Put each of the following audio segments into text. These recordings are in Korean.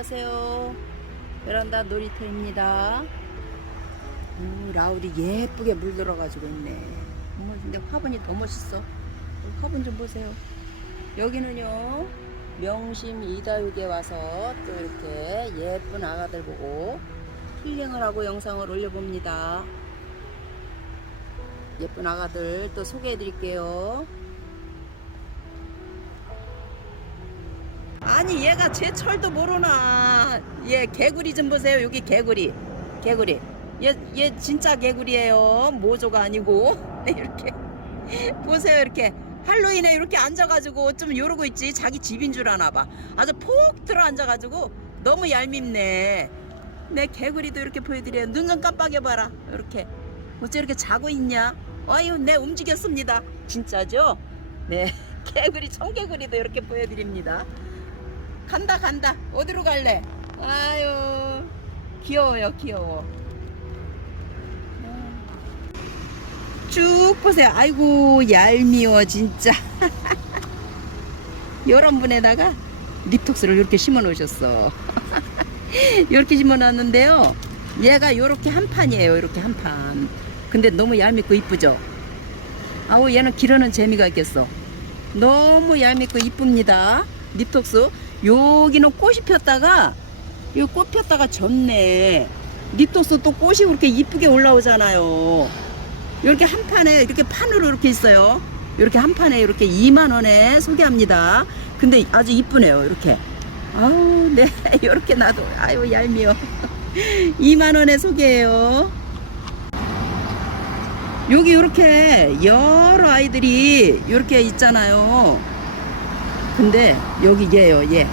안녕하세요. 베란다 놀이터입니다. 오, 라울이 예쁘게 물들어가지고 있네. 어머, 근데 화분이 더 멋있어. 화분 좀 보세요. 여기는요, 명심 이다육에 와서 또 이렇게 예쁜 아가들 보고 힐링을 하고 영상을 올려봅니다. 예쁜 아가들 또 소개해 드릴게요. 아니 얘가 제 철도 모르나. 얘 개구리 좀 보세요. 여기 개구리. 개구리. 얘, 얘 진짜 개구리예요. 모조가 아니고. 이렇게. 보세요 이렇게. 할로윈에 이렇게 앉아가지고 좀 요러고 있지. 자기 집인 줄 아나 봐. 아주 폭 들어 앉아가지고 너무 얄밉네. 내 개구리도 이렇게 보여드려요. 눈 좀 깜빡여봐라. 이렇게. 어째 이렇게 자고 있냐? 아유 네 움직였습니다. 진짜죠? 네. 개구리 청개구리도 이렇게 보여드립니다 간다 간다. 어디로 갈래? 아유 귀여워요 귀여워. 쭉 보세요. 아이고 얄미워 진짜. 이런 분에다가 립톡스를 이렇게 심어 놓으셨어. 이렇게 심어 놨는데요. 얘가 이렇게 한 판이에요 이렇게 한판. 근데 너무 얄밉고 이쁘죠? 아우 얘는 기르는 재미가 있겠어. 너무 얄밉고 이쁩니다. 립톡스 여기는 꽃이 폈다가 이 꽃 폈다가 졌네. 립톡스 또 꽃이 그렇게 이쁘게 올라오잖아요. 이렇게 한 판에 이렇게 판으로 이렇게 있어요. 이렇게 한 판에 이렇게 2만 원에 소개합니다. 근데 아주 이쁘네요 이렇게. 아우 네 이렇게 놔도 아유 얄미워. 2만 원에 소개해요. 여기 이렇게 여러 아이들이 이렇게 있잖아요. 근데 여기 얘요 얘.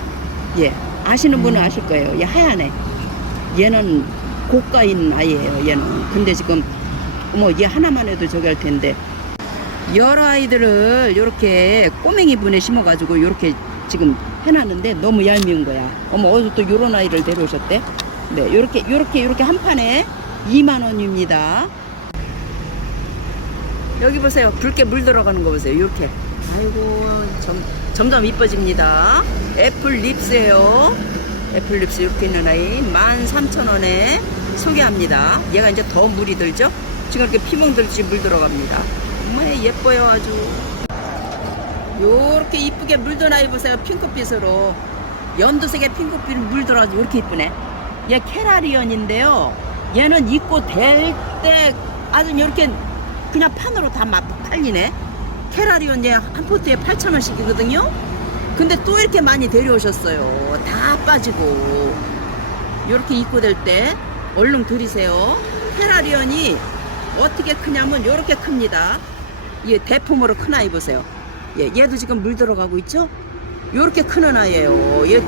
얘. 아시는 분은 아실 거예요. 얘 하얀애. 얘는 고가인 아이예요. 얘는. 근데 지금 어머 얘 하나만 해도 저기 할 텐데 여러 아이들을 이렇게 꼬맹이 분에 심어가지고 이렇게 지금 해놨는데 너무 얄미운 거야. 어머 어디서 또 요런 아이를 데려오셨대? 네, 요렇게 요렇게 요렇게 한 판에 2만 원입니다. 여기 보세요. 붉게 물 들어가는 거 보세요. 이렇게. 아이고 점, 점점 이뻐집니다. 애플 립스예요. 애플 립스 이렇게 있는 아이 13,000원에 소개합니다. 얘가 이제 더 물이 들죠? 지금 이렇게 피멍 들듯이 물 들어갑니다. 정말 예뻐요 아주. 요렇게 이쁘게 물든 아이 보세요. 핑크빛으로. 연두색의 핑크빛 물 들어가지고 이렇게 이쁘네. 얘 캐라리언인데요. 얘는 입고 될 때 아주 이렇게 그냥 판으로 다 막 팔리네. 캐라리온 얘한 포트에 8,000원씩이거든요. 근데 또 이렇게 많이 데려오셨어요. 다 빠지고. 이렇게 입고 될 때 얼른 들이세요. 캐라리온이 어떻게 크냐면 이렇게 큽니다. 얘 대품으로 큰 아이 보세요. 얘, 얘도 지금 물 들어가고 있죠? 이렇게 크는 아이예요. 얘,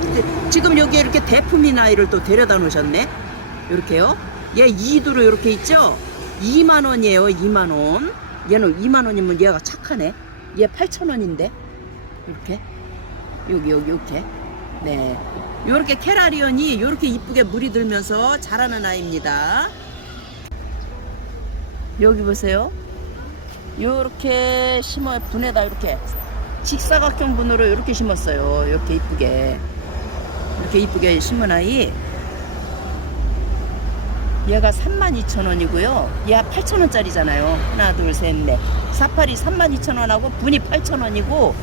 지금 여기 이렇게 대품인 아이를 또 데려다 놓으셨네. 이렇게요. 얘 이두로 이렇게 있죠? 2만 원이에요. 2만 원. 얘는 2만 원이면 얘가 착하네. 얘 8천 원인데. 이렇게. 여기 여기 이렇게. 네. 요렇게 캐라리언이 요렇게 이쁘게 물이 들면서 자라는 아이입니다. 여기 보세요. 요렇게 심어 분에다 이렇게 직사각형 분으로 이렇게 심었어요. 이렇게 이쁘게. 이렇게 이쁘게 심은 아이. 얘가 32,000원이고요. 얘가 8,000원짜리잖아요. 하나, 둘, 셋, 넷. 사파리 32,000원하고 분이 8,000원이고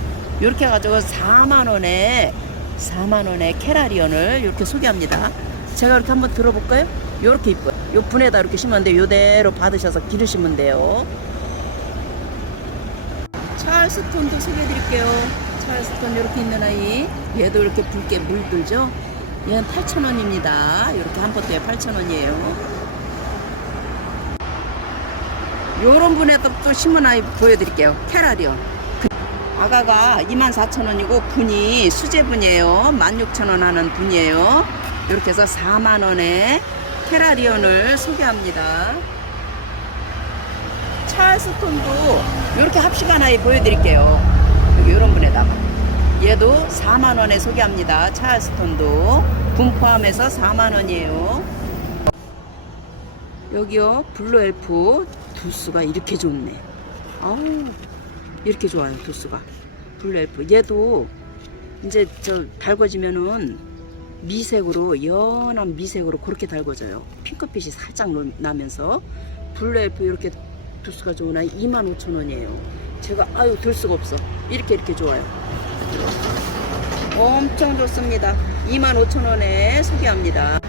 이렇게 해가지고 4만원에 4만원에 캐라리언을 이렇게 소개합니다. 제가 이렇게 한번 들어볼까요? 이렇게 이뻐요. 요 분에다 이렇게 심었는데 요대로 받으셔서 기르시면 돼요. 찰스톤도 소개해드릴게요. 찰스톤 이렇게 있는 아이. 얘도 이렇게 붉게 물들죠? 얘는 8,000원입니다. 이렇게 한 포트에 8,000원이에요. 요런 분에다 또 심은 아이 보여드릴게요. 캐라리온. 그 아가가 24,000원이고 분이 수제분이에요. 16,000원 하는 분이에요. 이렇게 해서 4만원에 캐라리온을 소개합니다. 찰스톤도 이렇게 합식한 아이 보여드릴게요. 여기 이런 분에다가. 얘도 4만원에 소개합니다. 찰스톤도. 분 포함해서 4만원이에요. 여기요, 블루 엘프 두수가 이렇게 좋네. 아우, 이렇게 좋아요, 두수가. 블루 엘프. 얘도 이제 저 달궈지면은 미색으로 연한 미색으로 그렇게 달궈져요. 핑크빛이 살짝 노- 나면서 블루엘프 이렇게 좋은 아이 25,000원이에요. 제가 아유 들 수가 없어. 이렇게 이렇게 좋아요. 엄청 좋습니다. 25,000원에 소개합니다.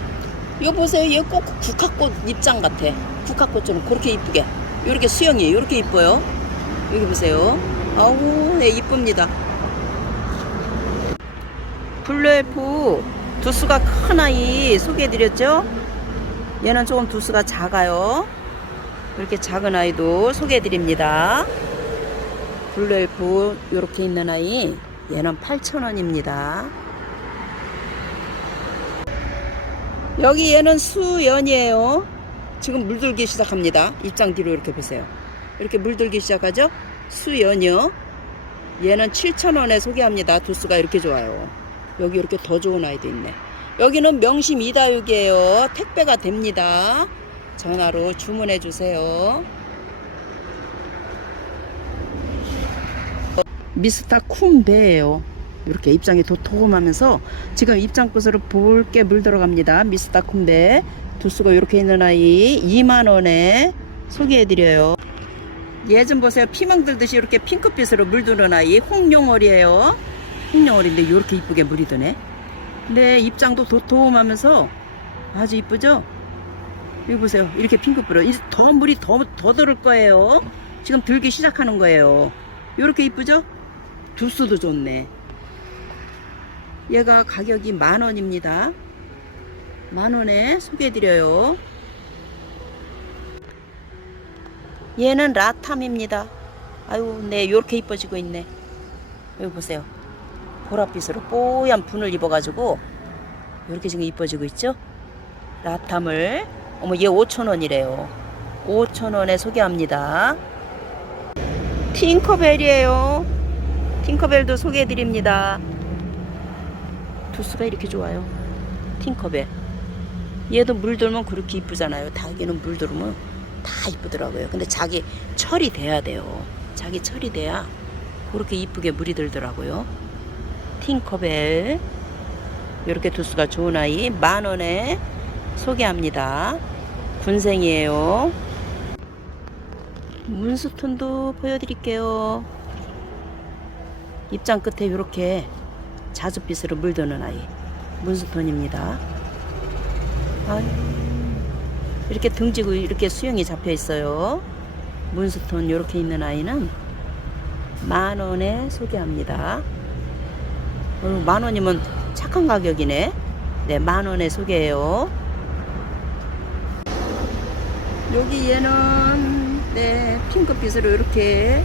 이거 보세요. 얘 꼭 국화꽃 입장 같아. 국화꽃처럼 그렇게 이쁘게. 이렇게 수영이에요. 이렇게 이뻐요. 여기 보세요. 아우, 네, 이쁩니다. 블루엘프 두수가 큰 아이 소개해드렸죠? 얘는 조금 두수가 작아요. 이렇게 작은 아이도 소개해드립니다. 블루엘프 이렇게 있는 아이 얘는 8,000원입니다. 여기 얘는 수연이에요. 지금 물들기 시작합니다. 입장 뒤로 이렇게 보세요. 이렇게 물들기 시작하죠? 수연이요. 얘는 7,000원에 소개합니다. 두수가 이렇게 좋아요. 여기 이렇게 더 좋은 아이도 있네. 여기는 명심 이다육이에요. 택배가 됩니다. 전화로 주문해 주세요. 미스터 쿰베예요. 이렇게 입장이 도톰하면서 지금 입장 끝으로 붉게 물 들어갑니다. 미스터 쿰베 두수가 이렇게 있는 아이 2만 원에 소개해 드려요. 얘좀 보세요. 피망 들듯이 이렇게 핑크빛으로 물드는 아이 홍룡월이에요. 홍룡월인데 이렇게 이쁘게 물이 드네. 근데 입장도 도톰하면서 아주 이쁘죠? 여기 보세요. 이렇게 핑크빛으로 이제 더 물이 더, 더 들을 거예요. 지금 들기 시작하는 거예요. 이렇게 이쁘죠? 두수도 좋네. 얘가 가격이 만 원입니다. 만 원에 소개해드려요. 얘는 라탐입니다. 아유, 네, 이렇게 이뻐지고 있네. 여기 보세요. 보랏빛으로 뽀얀 분을 입어가지고 이렇게 지금 이뻐지고 있죠? 라탐을 어머 얘 5,000원이래요. 5,000원에 소개합니다. 팅커벨이에요. 팅커벨도 소개해드립니다. 두수가 이렇게 좋아요. 팅커벨. 얘도 물들면 그렇게 이쁘잖아요. 닭에는 물들면 다 이쁘더라고요. 근데 자기 철이 돼야 돼요. 자기 철이 돼야 그렇게 이쁘게 물이 들더라고요. 팅커벨. 이렇게 두수가 좋은 아이 만 원에 소개합니다. 군생이에요. 문스톤도 보여드릴게요. 입장 끝에 이렇게 자줏빛으로 물드는 아이 문스톤입니다. 아유, 이렇게 등지고 이렇게 수영이 잡혀 있어요. 문스톤 이렇게 있는 아이는 만 원에 소개합니다. 어, 만 원이면 착한 가격이네. 네, 만 원에 소개해요. 여기 얘는 네 핑크빛으로 이렇게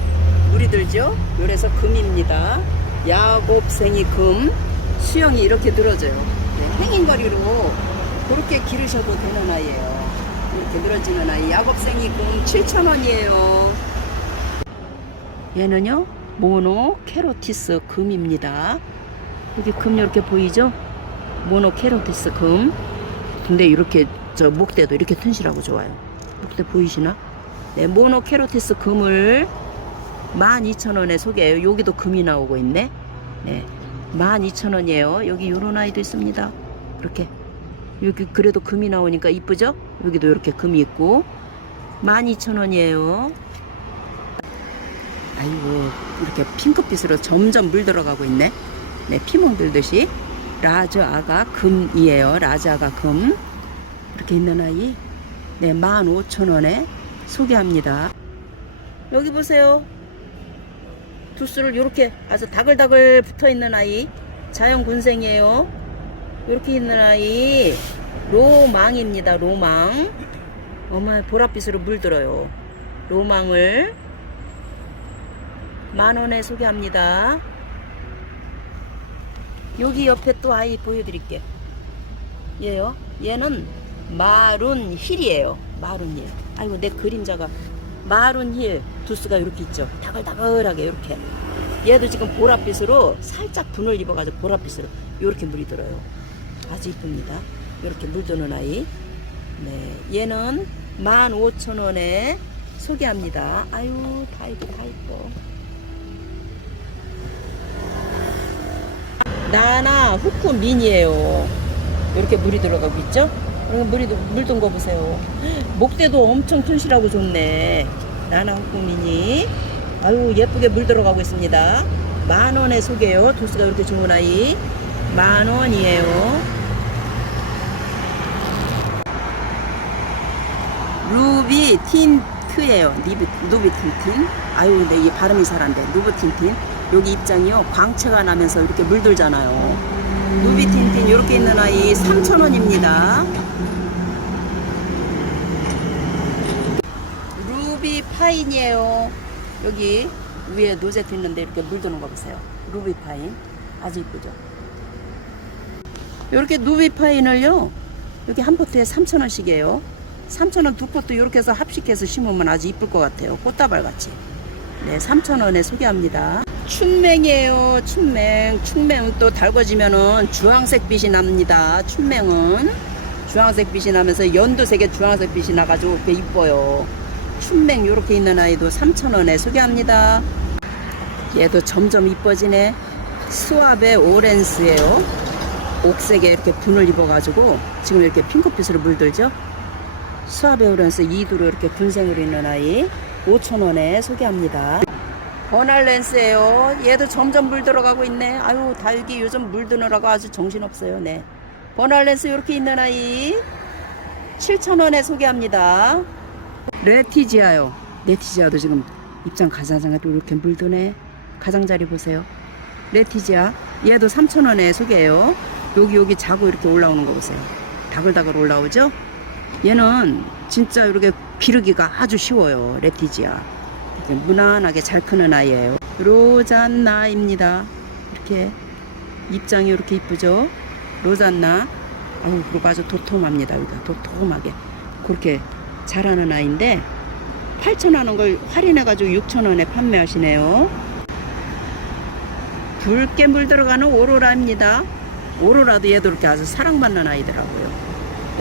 물이 들죠. 그래서 금입니다. 야곱생이 금 수영이 이렇게 늘어져요. 네, 행인거리로 그렇게 기르셔도 되는 아이예요. 이렇게 늘어지는 아이 야곱생이 금 7,000원이에요. 얘는요 모노 캐로티스 금입니다. 여기 금 이렇게 보이죠? 모노 캐로티스 금. 근데 이렇게 저 목대도 이렇게 튼실하고 좋아요. 목대 보이시나? 네, 모노 캐로티스 금을 12,000원에 소개해요. 여기도 금이 나오고 있네. 네. 12,000원이에요. 여기 요런 아이도 있습니다. 이렇게. 여기 그래도 금이 나오니까 이쁘죠? 여기도 이렇게 금이 있고 12,000원이에요. 아이고 이렇게 핑크빛으로 점점 물 들어가고 있네. 네, 피멍 들듯이 라즈 아가 금이에요. 라즈 아가 금. 이렇게 있는 아이. 네, 15,000원에 소개합니다. 여기 보세요. 두수를 이렇게 아주 다글다글 붙어 있는 아이. 자연 군생이에요. 이렇게 있는 아이. 로망입니다. 로망. 어마 보랏빛으로 물들어요. 로망을 만 원에 소개합니다. 여기 옆에 또 아이 보여드릴게. 얘요. 얘는 마룬 힐이에요. 마룬 힐. 아이고 내 그림자가 마룬 힐 두수가 이렇게 있죠. 다글다글하게 이렇게. 얘도 지금 보랏빛으로 살짝 분을 입어가지고 보랏빛으로 이렇게 물이 들어요. 아주 이쁩니다. 이렇게 물드는 아이. 네, 얘는 15,000원에 소개합니다. 아유, 다 이뻐, 다 이뻐. 나나 후쿠 미니에요. 이렇게 물이 들어가고 있죠? 그리고 물이 물든 거 보세요. 목대도 엄청 튼실하고 좋네. 나나 홍콩민이 아유 예쁘게 물 들어가고 있습니다. 만 원에 소개요. 도수가 이렇게 좋은 아이 만 원이에요. 루비 틴트예요. 리비, 루비 틴틴. 아유, 근데 이 발음이 잘 안 돼. 루비 틴틴. 여기 입장이요. 광채가 나면서 이렇게 물들잖아요. 루비 틴틴 이렇게 있는 아이 3,000원입니다. 루비 파인이에요. 여기 위에 노제트 있는데 이렇게 물드는 거 보세요. 루비 파인. 아주 이쁘죠? 이렇게 루비 파인을요. 여기 한 포트에 3,000원씩이에요. 3,000원 두 포트 이렇게 해서 합식해서 심으면 아주 이쁠 것 같아요. 꽃다발 같이. 네, 3,000원에 소개합니다. 춘맹이에요. 춘맹. 춘맹 또 달궈지면은 주황색 빛이 납니다. 춘맹은 주황색 빛이 나면서 연두색에 주황색 빛이 나가지고 이렇게 이뻐요. 춘맹 이렇게 있는 아이도 3,000원에 소개합니다. 얘도 점점 이뻐지네. 스왑의 오렌스예요. 옥색에 이렇게 분을 입어가지고 지금 이렇게 핑크빛으로 물들죠. 수압에 오르면서 이두로 이렇게 군생으로 있는 아이 5,000원에 소개합니다. 버날 렌스예요. 얘도 점점 물 들어가고 있네. 아유 다육이 요즘 물 드느라고 아주 정신없어요. 네. 버날 렌스 이렇게 있는 아이 7,000원에 소개합니다. 레티지아요. 레티지아도 지금 입장 가장자리로 이렇게 물드네. 가장자리 보세요. 레티지아 얘도 3,000원에 소개해요. 여기 여기 자고 이렇게 올라오는 거 보세요. 다글다글 올라오죠? 얘는 진짜 이렇게 기르기가 아주 쉬워요. 레티지아. 이렇게 무난하게 잘 크는 아이예요. 로잔나입니다. 이렇게 입장이 이렇게 이쁘죠? 로잔나. 아우 그리고 아주 도톰합니다. 여기가 도톰하게 그렇게 자라는 아이인데 8천 원 하는 걸 할인해가지고 6천 원에 판매하시네요. 붉게 물 들어가는 오로라입니다. 오로라도 얘도 이렇게 아주 사랑받는 아이더라고요.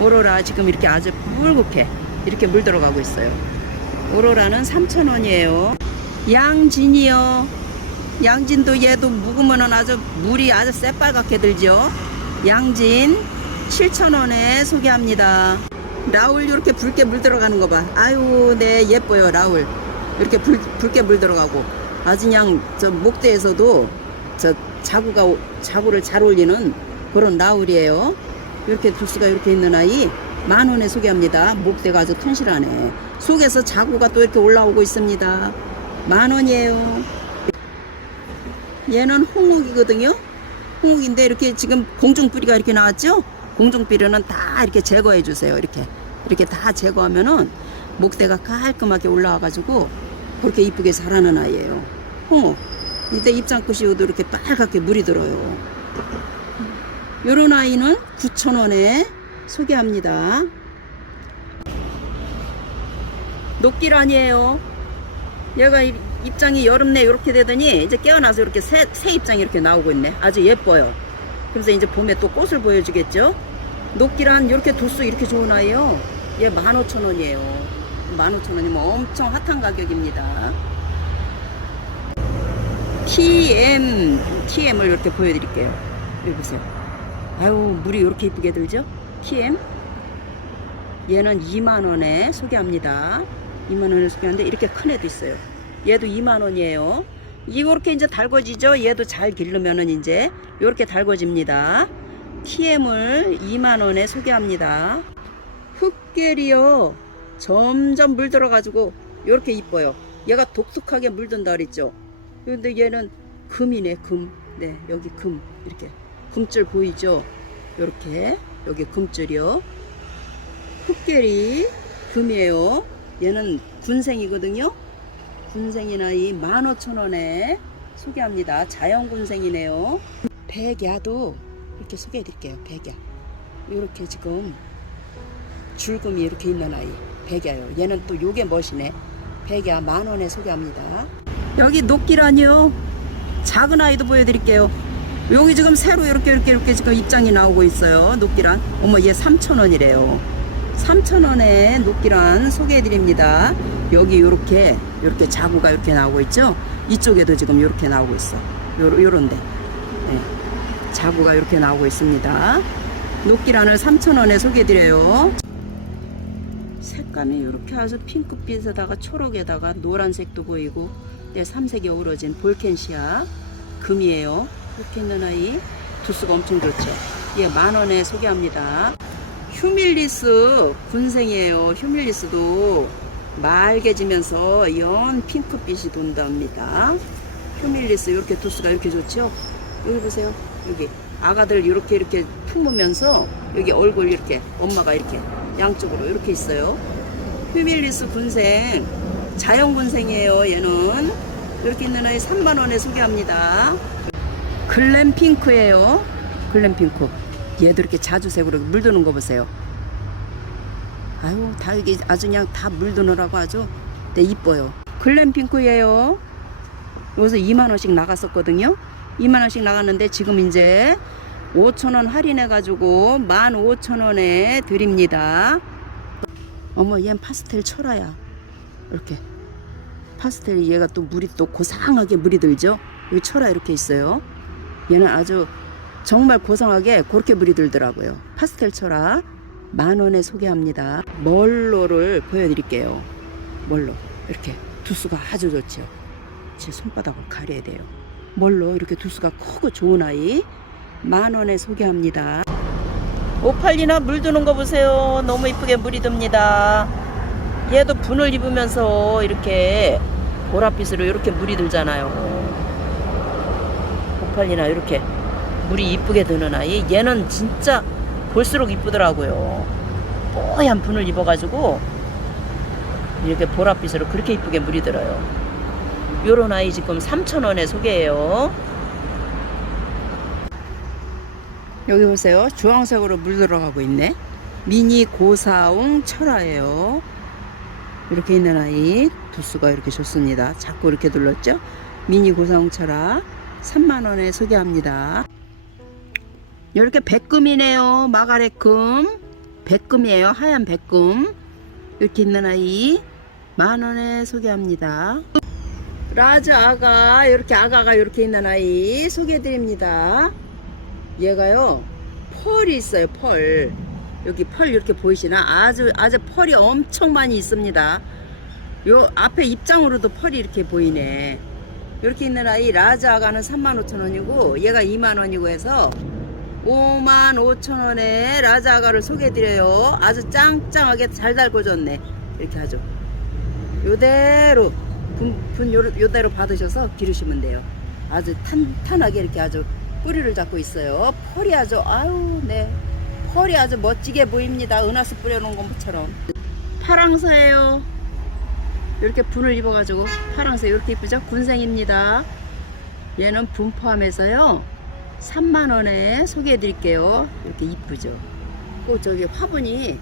오로라 지금 이렇게 아주 붉게 이렇게 물 들어가고 있어요. 오로라는 3,000원이에요. 양진이요. 양진도 얘도 묵으면은 아주 물이 아주 새빨갛게 들죠. 양진 7,000원에 소개합니다. 라울 이렇게 붉게 물 들어가는 거 봐. 아유, 네, 예뻐요, 라울. 이렇게 붉, 붉게 물 들어가고. 아주 그냥 저 목대에서도 저 자구가, 자구를 잘 올리는 그런 라울이에요. 이렇게 두수가 이렇게 있는 아이 만 원에 소개합니다. 목대가 아주 튼실하네. 속에서 자구가 또 이렇게 올라오고 있습니다. 만 원이에요. 얘는 홍옥이거든요. 홍옥인데 이렇게 지금 공중 뿌리가 이렇게 나왔죠? 공중뿌리는 다 이렇게 제거해 주세요. 이렇게 이렇게 다 제거하면은 목대가 깔끔하게 올라와가지고 그렇게 이쁘게 자라는 아이예요. 홍옥. 이때 입장꽃이어도 이렇게 빨갛게 물이 들어요. 요런 아이는 9,000원에 소개합니다. 녹기란이에요. 얘가 이- 입장이 여름 내 이렇게 되더니 이제 깨어나서 이렇게 새, 새 입장이 이렇게 나오고 있네. 아주 예뻐요. 그래서 이제 봄에 또 꽃을 보여주겠죠. 녹기란 이렇게 도수 이렇게 좋은 아이요. 얘 15,000원이에요. 15,000원이면 엄청 핫한 가격입니다. TM, TM을 이렇게 보여드릴게요. 여기 보세요. 아유, 물이 이렇게 이쁘게 들죠? TM. 얘는 2만원에 소개합니다. 2만원에 소개하는데 이렇게 큰 애도 있어요. 얘도 2만원이에요. 이렇게 이제 달궈지죠? 얘도 잘 기르면은 이제 이렇게 달궈집니다. TM을 2만원에 소개합니다. 흑계리요. 점점 물 들어가지고 이렇게 이뻐요. 얘가 독특하게 물든다 그랬죠? 근데 얘는 금이네, 금. 네, 여기 금. 이렇게. 금줄 보이죠? 요렇게. 여기 금줄이요. 흑계리 금이에요. 얘는 군생이거든요. 군생이 나이 15,000원에 소개합니다. 자연 군생이네요. 백야도 이렇게 소개해 드릴게요. 백야. 이렇게 지금 줄금이 이렇게 있는 아이. 백야요. 얘는 또 요게 멋이네. 백야 만원에 소개합니다. 여기 녹기란이요. 작은 아이도 보여드릴게요. 여기 지금 새로 이렇게 이렇게 이렇게 지금 입장이 나오고 있어요. 녹기란. 어머 얘 3,000원이래요. 3,000원에 녹기란 소개해 드립니다. 여기 이렇게 이렇게 자구가 이렇게 나오고 있죠. 이쪽에도 지금 이렇게 나오고 있어. 요, 요런데 네. 자구가 이렇게 나오고 있습니다. 녹기란을 3,000원에 소개해드려요. 색감이 이렇게 아주 핑크빛에다가 초록에다가 노란색도 보이고 네, 삼색이 어우러진 볼켄시아 금이에요. 이렇게 있는 아이 두수가 엄청 좋죠. 예, 만 원에 소개합니다. 휴밀리스 군생이에요. 휴밀리스도 맑아지면서 연 핑크빛이 돈답니다. 휴밀리스 이렇게 두수가 이렇게 좋죠. 여기 보세요. 여기 아가들 이렇게 이렇게 품으면서 여기 얼굴 이렇게 엄마가 이렇게 양쪽으로 이렇게 있어요. 휴밀리스 군생 자연 군생이에요. 얘는 이렇게 있는 아이 3만 원에 소개합니다. 글램핑크예요. 글램핑크. 얘도 이렇게 자주색으로 물드는 거 보세요. 아유, 다 이게 아주 그냥 다 물드느라고 아주 네, 이뻐요. 글램핑크예요. 여기서 2만 원씩 나갔었거든요. 2만 원씩 나갔는데 지금 이제 5천 원 할인해 가지고 15,000원에 드립니다. 어머, 얘는 파스텔 철화야. 이렇게 파스텔 얘가 또 물이 또 고상하게 물이 들죠. 여기 철화 이렇게 있어요. 얘는 아주 정말 고상하게 그렇게 물이 들더라고요. 파스텔 철화 만 원에 소개합니다. 멀로를 보여드릴게요. 멀로 이렇게 두수가 아주 좋죠. 제 손바닥을 가려야 돼요. 멀로 이렇게 두수가 크고 좋은 아이 만 원에 소개합니다. 오팔리나 물 드는 거 보세요. 너무 이쁘게 물이 듭니다. 얘도 분을 입으면서 이렇게 보랏빛으로 이렇게 물이 들잖아요. 오팔리나 이렇게 물이 이쁘게 드는 아이. 얘는 진짜 볼수록 이쁘더라고요. 뽀얀 분을 입어가지고 이렇게 보랏빛으로 그렇게 이쁘게 물이 들어요. 요런 아이 지금 3,000원에 소개해요. 여기 보세요. 주황색으로 물 들어가고 있네. 미니 고사옹 철화예요. 이렇게 있는 아이 두수가 이렇게 좋습니다. 자꾸 이렇게 눌렀죠? 미니 고사옹 철화 3만원에 소개합니다. 이렇게 백금이네요. 마가렛금. 백금이에요. 하얀 백금. 이렇게 있는 아이 만원에 소개합니다. 라즈 아가 이렇게 아가가 이렇게 있는 아이 소개해드립니다. 얘가요 펄이 있어요 펄 여기 펄 이렇게 보이시나 아주 아주 펄이 엄청 많이 있습니다 요 앞에 입장으로도 펄이 이렇게 보이네 이렇게 있는 아이 라즈 아가는 35,000원이고 얘가 2만원이고 해서 55,000원에 라즈 아가를 소개해드려요 아주 짱짱하게 잘 달궈졌네 이렇게 하죠 요대로 분, 분 요, 요대로 받으셔서 기르시면 돼요 아주 탄탄하게 이렇게 아주 뿌리를 잡고 있어요. 펄이 아주 아유 네 펄이 아주 멋지게 보입니다. 은하수 뿌려놓은 것처럼 파랑새예요. 이렇게 분을 입어가지고 파랑새 이렇게 이쁘죠? 군생입니다. 얘는 분 포함해서요 3만 원에 소개해 드릴게요. 이렇게 이쁘죠? 그 저기 화분이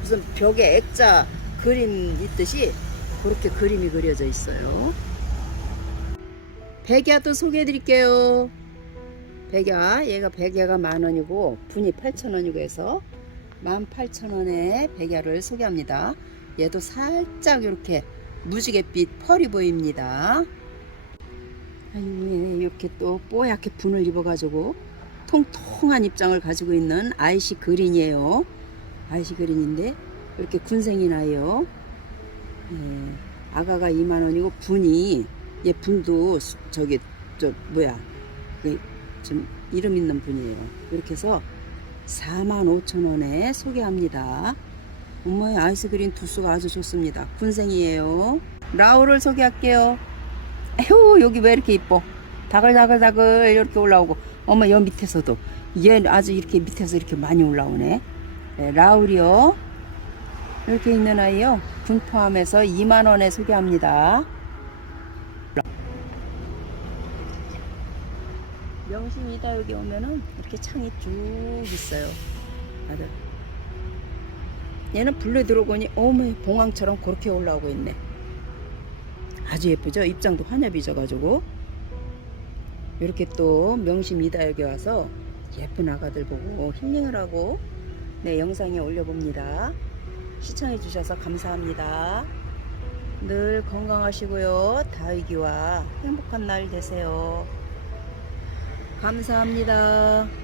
무슨 벽에 액자 그림 있듯이 그렇게 그림이 그려져 있어요. 백야도 소개해 드릴게요. 백야 얘가 백야가 만 원이고 분이 8천 원이고 해서 18,000원에 백야를 소개합니다. 얘도 살짝 이렇게 무지갯빛 펄이 보입니다. 이렇게 또 뽀얗게 분을 입어가지고 통통한 입장을 가지고 있는 아이시 그린이에요. 아이시 그린인데 이렇게 군생이 나요. 예, 아가가 2만 원이고 분이 얘 분도 수- 저기 저 뭐야 그좀 이름 있는 분이에요. 이렇게 해서 45,000원에 소개합니다. 어머의 아이스그린 두수가 아주 좋습니다. 군생이에요. 라우를 소개할게요. 에휴 여기 왜 이렇게 이뻐? 다글다글다글 이렇게 올라오고 어머 여 밑에서도 얘 아주 이렇게 밑에서 이렇게 많이 올라오네. 네, 라울이요. 이렇게 있는 아이요. 군 포함해서 2만 원에 소개합니다. 명심이다 여기 오면은 이렇게 창이 쭉 있어요. 아들. 얘는 불에 들어오니 어머 봉황처럼 그렇게 올라오고 있네. 아주 예쁘죠? 입장도 환엽이 져가지고 이렇게 또 명심 이다 여기 와서 예쁜 아가들 보고 힐링을 하고 네 영상에 올려봅니다. 시청해 주셔서 감사합니다. 늘 건강하시고요. 다위기와 행복한 날 되세요. 감사합니다.